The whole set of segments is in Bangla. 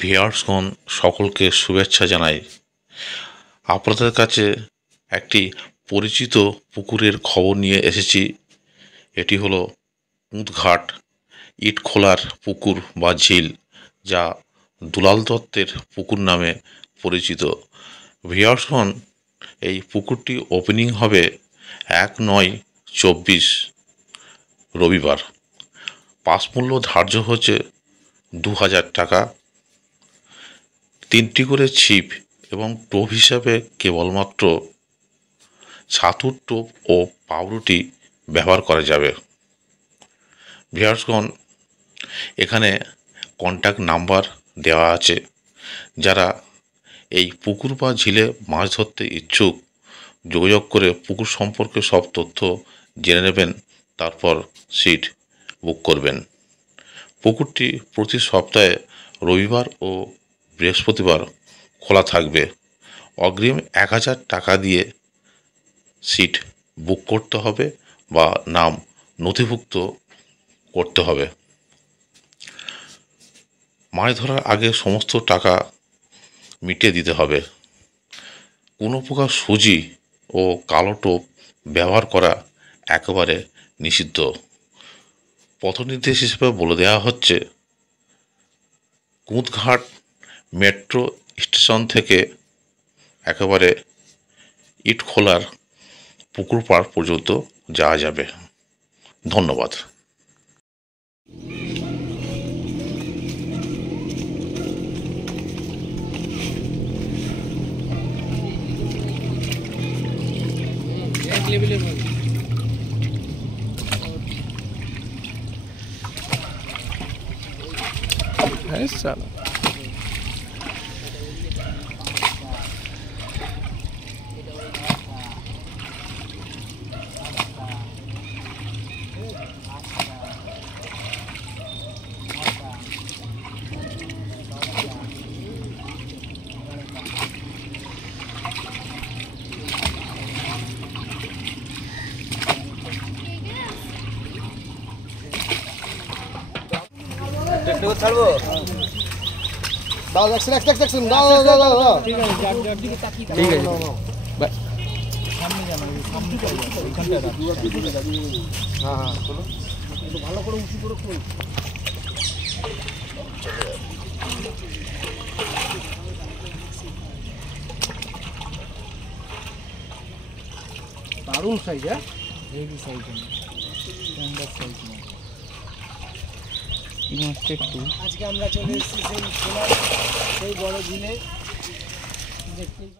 ভিউয়ার্সগণ সকলকে শুভেচ্ছা জানাই। আপনাদের কাছে একটি পরিচিত পুকুরের খবর নিয়ে এসেছি। এটি হলো কুঁদঘাট ইটখোলার পুকুর বা ঝিল, যা দুলাল দত্তের পুকুর নামে পরিচিত। ভিউয়ার্সগণ, এই পুকুরটি ওপেনিং হবে 1/9/24 রবিবার। পাস মূল্য ধার্য হচ্ছে 2000 টাকা। 3টি করে ছিপ এবং টোপ হিসাবে কেবলমাত্র ছাতুর টোপ ও পাউরুটি ব্যবহার করা যাবে। ভিউয়ার্সগণ, এখানে কন্ট্যাক্ট নাম্বার দেওয়া আছে। যারা এই পুকুর বা ঝিলে মাছ ধরতে ইচ্ছুক, যোগাযোগ করে পুকুর সম্পর্কে সব তথ্য জেনে নেবেন, তারপর সিট বুক করবেন। পুকুরটি প্রতি সপ্তাহে রবিবার ও বৃহস্পতিবার খোলা থাকবে। অগ্রিম 1000 টাকা দিয়ে সিট বুক করতে হবে বা নাম নথিভুক্ত করতে হবে। মাছ ধরার আগে সমস্ত টাকা মিটিয়ে দিতে হবে। কোনো প্রকার সুজি ও কালো টোপ ব্যবহার করা একেবারে নিষিদ্ধ। পথনির্দেশ হিসেবে বলে দেওয়া হচ্ছে, কুঁদঘাট মেট্রো স্টেশন থেকে একেবারে ইটখোলার পুকুর পাড় পর্যন্ত যাওয়া যাবে। ধন্যবাদ। ছাড়বো দাও, দেখছেন দাও দাও দাও দাও দাও। ঠিক আছে, ঠিক আছে, হ্যাঁ হ্যাঁ, চলো ভালো করে উঁচু করে খুল। দারুণ সাইজ, হ্যাঁ হেভি সাইজ, স্ট্যান্ডার্ড সাইজ। আজকে আমরা চলে এসেছি সেই বড় ঝিলে।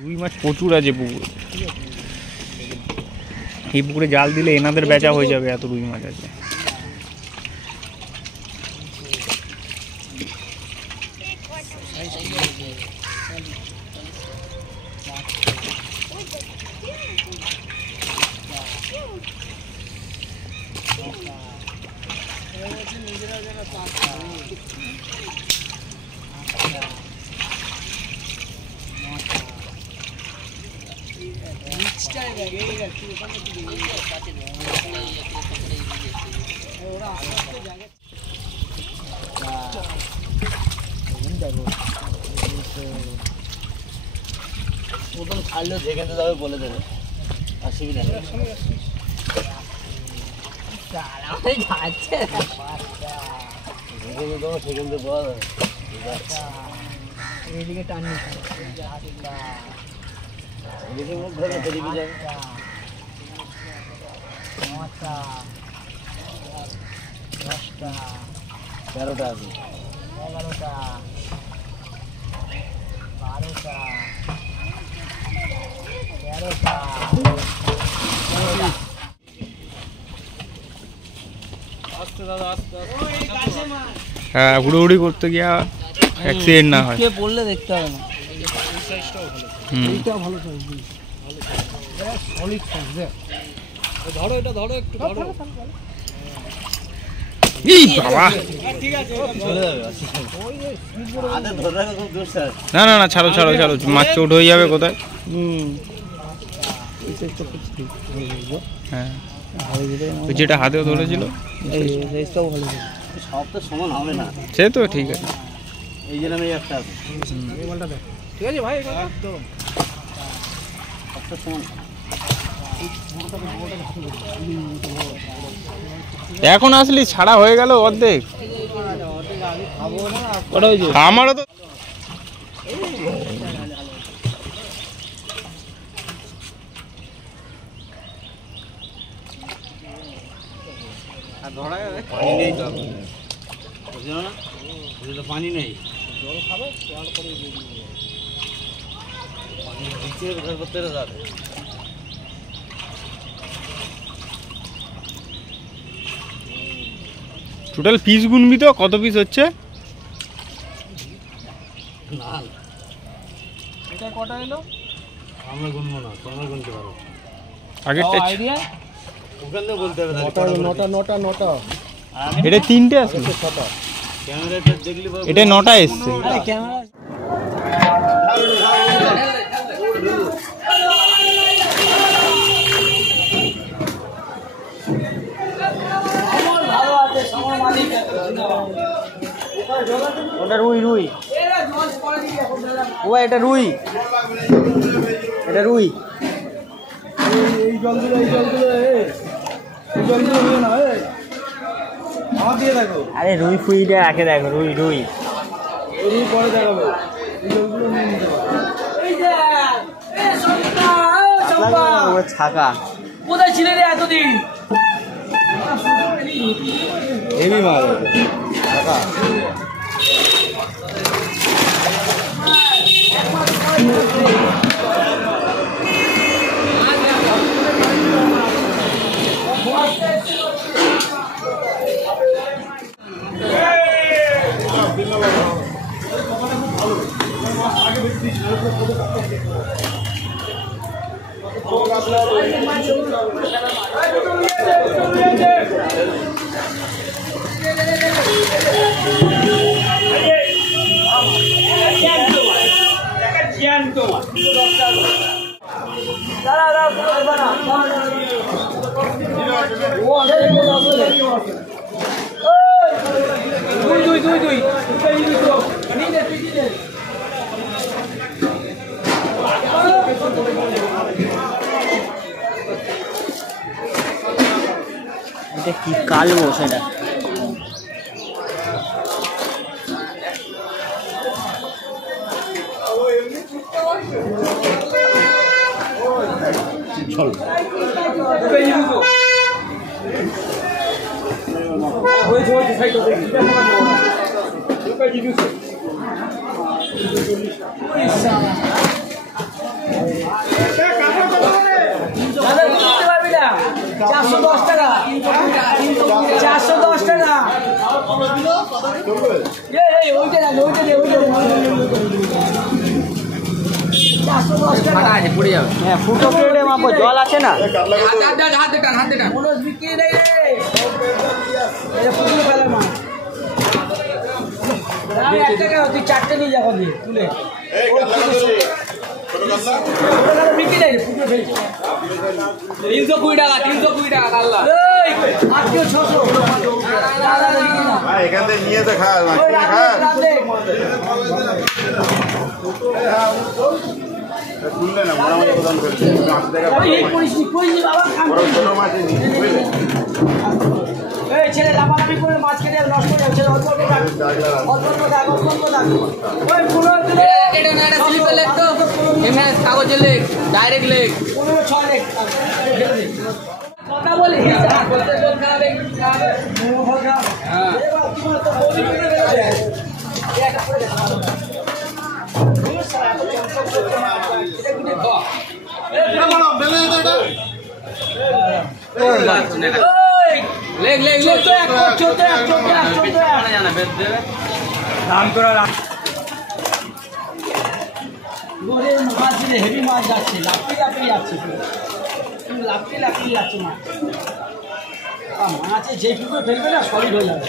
রুই মাছ প্রচুর আছে পুকুরে। এই পুকুরে জাল দিলে এনাদের বেচা হয়ে যাবে, এত রুই মাছ আছে। প্রথম ছাড়লেও যেখানে যাবে বলে দেবে, অসুবিধা নেই। সেখান থেকে বল এদিকে টান এদিকে মুখ ধরে বেরিয়ে যায়। 9টা 10টা 11টা 12টা 13টা হ্যাঁ হুড়োহুড়ি করতে গিয়ে অ্যাক্সিডেন্ট না হয়। পড়লে দেখতে হবে না। এইটা ভালো সাইজ, সলিড সাইজ দেখ। ধরো এটা, ধরো একটু ধরো। এই বাবা, না না না, ছাড়ো ছাড়ো ছাড়ো, মাছ চোট হয়ে যাবে কোথায়। হ্যাঁ ওই যেটা হাতেও ধরেছিল সব তো সমান হবে না, সে তো ঠিক আছে। এই জন্য আমি একটা ঠিক আছে ভাই, একদম সবটা সমান। এখন আসলি ছাড়া হয়ে গেল অর্ধেক। আমারও তো পানি নেই তো, বুঝলো না, তো পানি নেই। জল খাবে, পানি দিচ্ছে করতে যাবে। টোটাল পিস গুনবি তো, কত পিস হচ্ছে? এটা কটা এলো? আমরা গুনবো না, তোমরা গুনতে পারো। আগেরটা আইডিয়া ওখান থেকে বলতে হবে। নটা এটা 3টে আছে, ক্যামেরাটা দেখলি এটা 9টা এসছে। ক্যামেরা ওটা রুই, রুই ও, এটা রুই, এটা রুই। এই জলগুলো নিয়ে না, আমার দিয়ে দেখো, আরে রুই ফুইটা রাখে, দেখো রুই, রুই এই পরে দেখাবো। এই জলগুলো নিয়ে নিতে পারো। ছাকা কোথায় ছিলে রে এতদিন? হেভি মাল ছাকা। এটা কি কালবো সেটা? বুঝতে পারবি না, 410 টাকা, 410 টাকা। ওইটা না, ওইটা দে, ওইটা দে, 410 টাকা আছে, পড়ে যাবে। হ্যাঁ ফুটো প্লেটে মাপো, জল আছে না? হাতে টান, কোনো বিক্রি নেই রে, এটা পুকুরে ফেলার মাছ। আমি 1 টাকা, তুই 4টে নিয়ে যাবো দিয়ে তুলে। বিক্রি নেই রে, পুকুরে ফেলছে। 320 টাকা, 320 টাকা কাল্লা। আজকেও 600। এখান থেকে নিয়ে তো খা, তুললে না মোটামুটি প্রদান করছে 5 টাকা ছোট মাছ বুঝলে। এই ছেলে লাফালাফি করে মাছ কেটে নষ্ট করে ছেলে অল্প অল্প রাখ, অল্প অল্প রাখ, অল্প অল্প রাখ। ওই 15 দিলে এটা না, এটা স্লিপের লেগ তো, এমএস কাগজের লেগ, ডাইরেক্ট লেগ, 15-6 লেগ কথা বলি। বলতে বল খাবে, হ্যাঁ লেগ লেগ 14 জানা বেদ দেবে দাম করা ওরে মাছ দিলে হেভি মাছ যাচ্ছে লাফি যাচ্ছে লাফি যাচ্ছে মাছ মাছে যে পুকুরে ফেলবে না সলিড হয়ে যাবে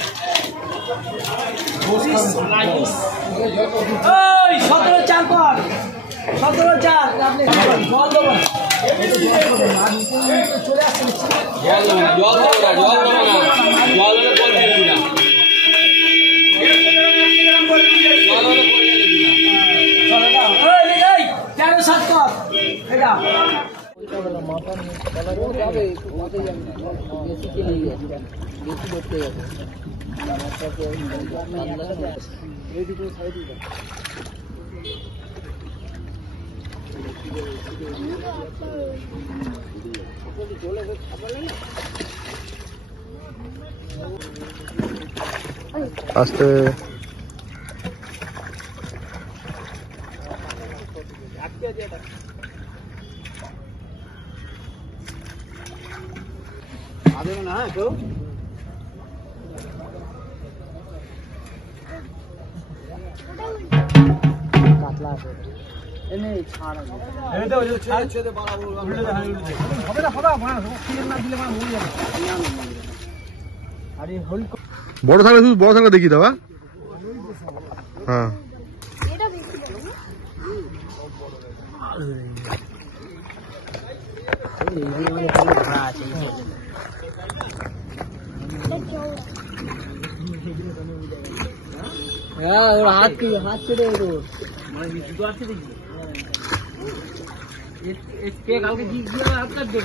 ওই 17 চার কর 17 চার আপনি জল দেবো চলে আসছে জল আস্তে বড় থাকলে শুধু বড় থাকলে দেখি দাও। হ্যাঁ হাত ছেড়ে কালকে হাত কাটবে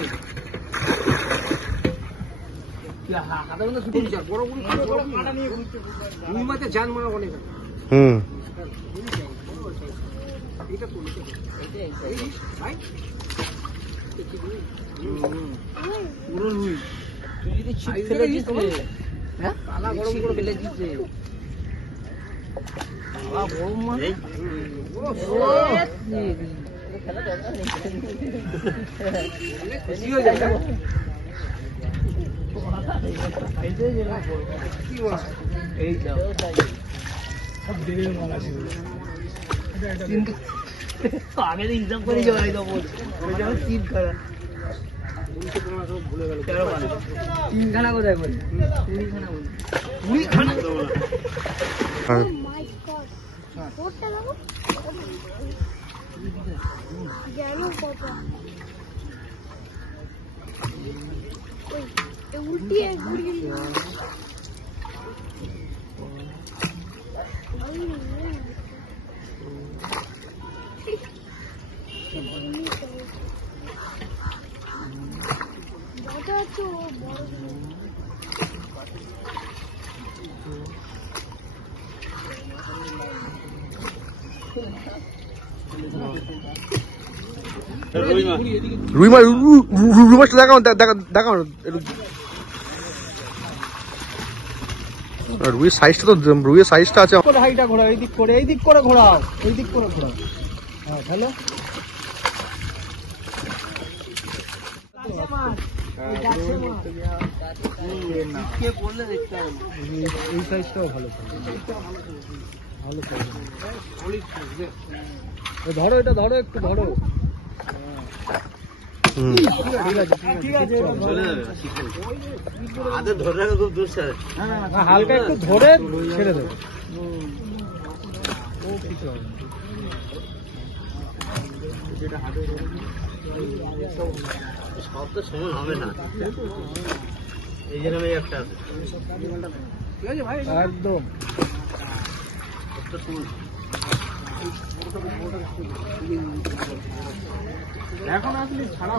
আগে হিসাব করে জড়াই দেবো তিনখানা কোথায় বলি কুড়িখানা উল্টিয়ে ঘুরিয়ে রুই মাছটা দেখাও দেখাও রুইয়ের সাইজটা তো রুইয়ের সাইজটা আছে। হাইটা ঘোরাও এই দিক করে ঘোরাও হ্যাঁ ভালো এই সাইজটাও ভালো ধরো এটা ধরো একটু ধরো হালকা একটু ধরে ছেড়ে দেবো সব তো সমান হবে না এই জন্য একটা আছে একদম এখন আসলে ছাড়া